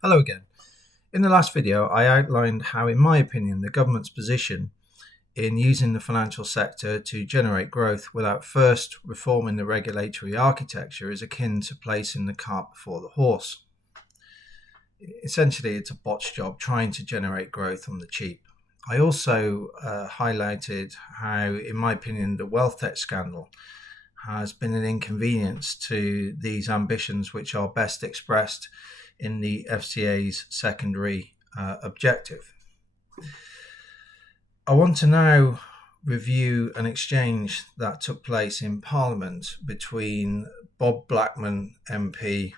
Hello again. In the last video, I outlined how, in my opinion, the government's position in using the financial sector to generate growth without first reforming the regulatory architecture is akin to placing the cart before the horse. Essentially, it's a botched job trying to generate growth on the cheap. I also highlighted how, in my opinion, the WealthTek scandal has been an inconvenience to these ambitions, which are best expressed in the FCA's secondary objective. I want to now review an exchange that took place in Parliament between Bob Blackman MP,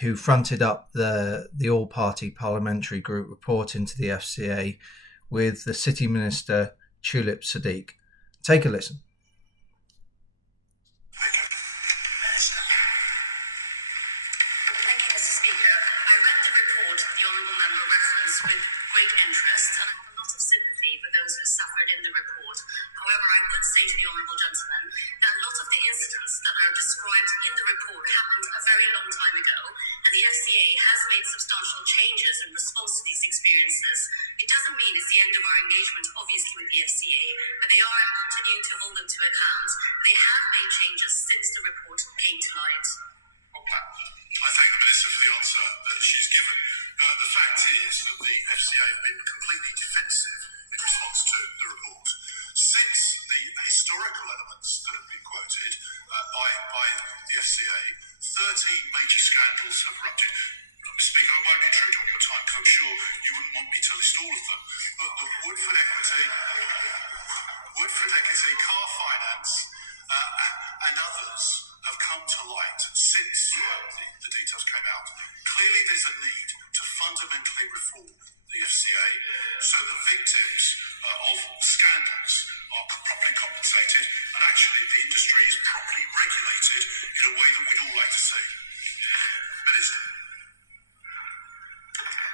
who fronted up the all-party parliamentary group report into the FCA, with the City Minister, Tulip Siddiq. Take a listen. With great interest, and I have a lot of sympathy for those who suffered in the report. However, I would say to the Honourable Gentleman that a lot of the incidents that are described in the report happened a very long time ago, and the FCA has made substantial changes in response to these experiences. It doesn't mean it's the end of our engagement, obviously, with the FCA, but they are continuing to hold them to account. They have made changes since the report came to light. I thank the Minister for the answer that she's given. The fact is that the FCA have been completely defensive in response to the report. Since the historical elements that have been quoted by the FCA, 13 major scandals have erupted. Mr. Speaker, I won't intrude on your time because I'm sure you wouldn't want me to list all of them. But the Woodford Equity, Car Finance, and others have come to light since the details came out. Clearly there's a need to fundamentally reform the FCA so that victims of scandals are properly compensated and actually the industry is properly regulated in a way that we'd all like to see. Minister.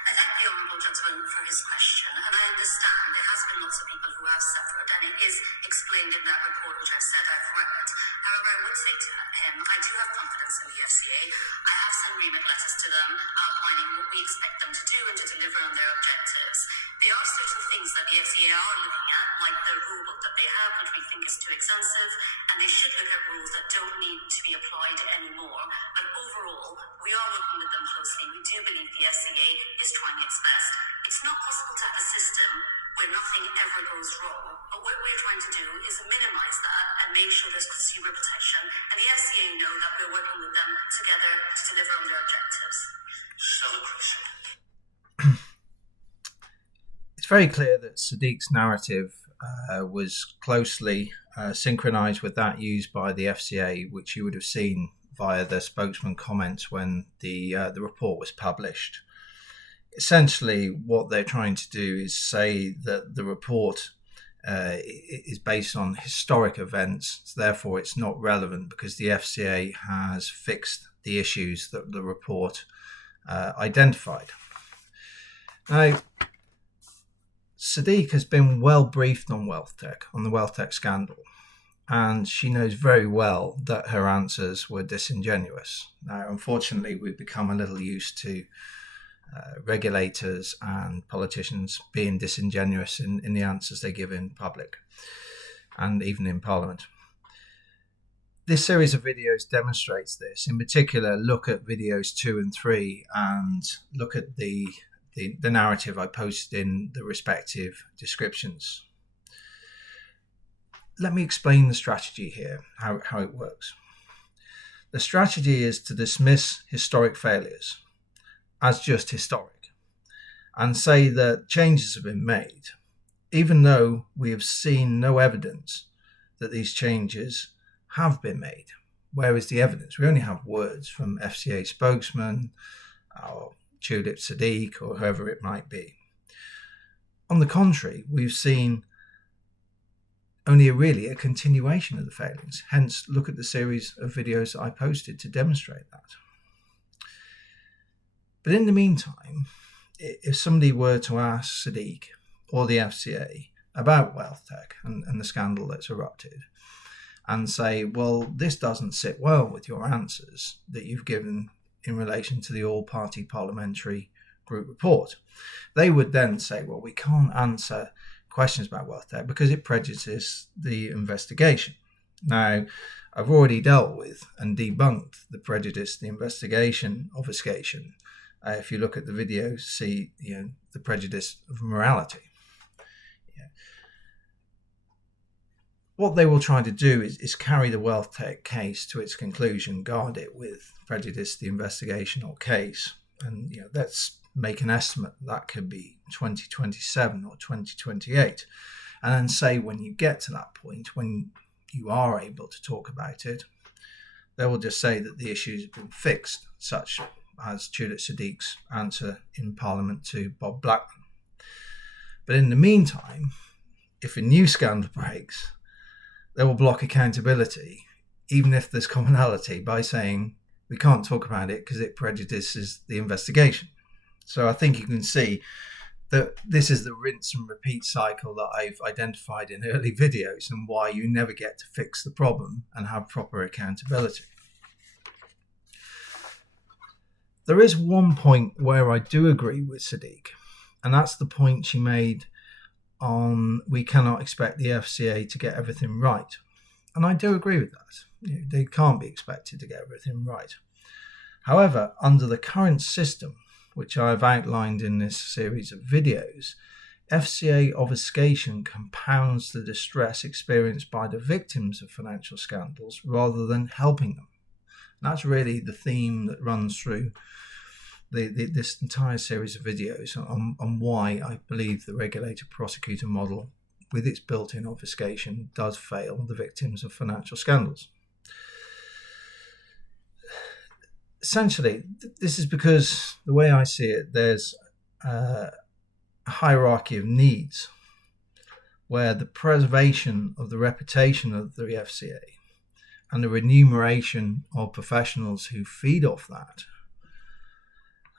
I thank the Honourable Gentleman for his question, and I understand there has been lots of people who have suffered, and it is explained in that report which I've said I've read. However, I would say to him, I do have confidence in the FCA. I have sent remit letters to them outlining what we expect them to do and to deliver on their objectives. There are certain things that the FCA are looking at, like the rulebook that they have, which we think is too extensive, and they should look at rules that don't need to be applied anymore. But overall, we are working with them closely. We do believe the FCA is trying its best. It's not possible to have a system where nothing ever goes wrong. But what we're trying to do is minimize that and make sure there's consumer protection. And the FCA know that we're working with them together to deliver on their objectives. So crucial. It's very clear that Siddiq's narrative was closely synchronized with that used by the FCA, which you would have seen via the spokesman comments when the report was published. Essentially, what they're trying to do is say that the report is based on historic events, so therefore it's not relevant because the FCA has fixed the issues that the report identified. Now, Siddiq has been well briefed on the WealthTek scandal, and she knows very well that her answers were disingenuous. Now, unfortunately, we've become a little used to regulators and politicians being disingenuous in the answers they give in public and even in Parliament. This series of videos demonstrates this. In particular, look at videos 2 and 3 and look at the narrative I posted in the respective descriptions. Let me explain the strategy here, how it works. The strategy is to dismiss historic failures as just historic and say that changes have been made, even though we have seen no evidence that these changes have been made. Where is the evidence? We only have words from FCA spokesman or Tulip Siddiq or whoever it might be. On the contrary, we've seen only really a continuation of the failings. Hence, look at the series of videos that I posted to demonstrate that. But in the meantime, if somebody were to ask Siddiq or the FCA about WealthTek and the scandal that's erupted and say, well, this doesn't sit well with your answers that you've given in relation to the all-party parliamentary group report. They would then say, well, we can't answer questions about WealthTek because it prejudices the investigation. Now, I've already dealt with and debunked the prejudice, the investigation, obfuscation. If you look at the video, see the prejudice of morality. What they will try to do is carry the WealthTek case to its conclusion, guard it with prejudice, the investigation or case, and let's make an estimate that could be 2027 or 2028, and then say when you get to that point, when you are able to talk about it, they will just say that the issues have been fixed, such as Tulip Siddiq's answer in Parliament to Bob Blackman. But in the meantime, if a new scandal breaks, they will block accountability, even if there's commonality, by saying we can't talk about it because it prejudices the investigation. So I think you can see that this is the rinse and repeat cycle that I've identified in early videos, and why you never get to fix the problem and have proper accountability. There is one point where I do agree with Siddiq, and that's the point she made on we cannot expect the FCA to get everything right. And I do agree with that. They can't be expected to get everything right. However, under the current system, which I've outlined in this series of videos, FCA obfuscation compounds the distress experienced by the victims of financial scandals rather than helping them. And that's really the theme that runs through this entire series of videos on why I believe the regulated prosecutor model, with its built-in obfuscation, does fail the victims of financial scandals. Essentially, this is because, the way I see it, there's a hierarchy of needs where the preservation of the reputation of the FCA and the remuneration of professionals who feed off that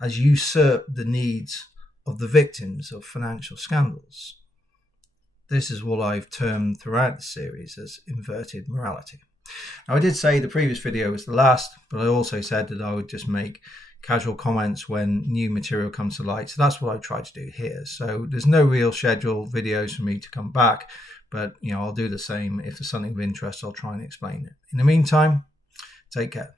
has usurped the needs of the victims of financial scandals. This is what I've termed throughout the series as inverted morality. Now, I did say the previous video was the last, but I also said that I would just make casual comments when new material comes to light. So that's what I tried to do here. So there's no real scheduled videos for me to come back, but I'll do the same. If there's something of interest, I'll try and explain it. In the meantime, take care.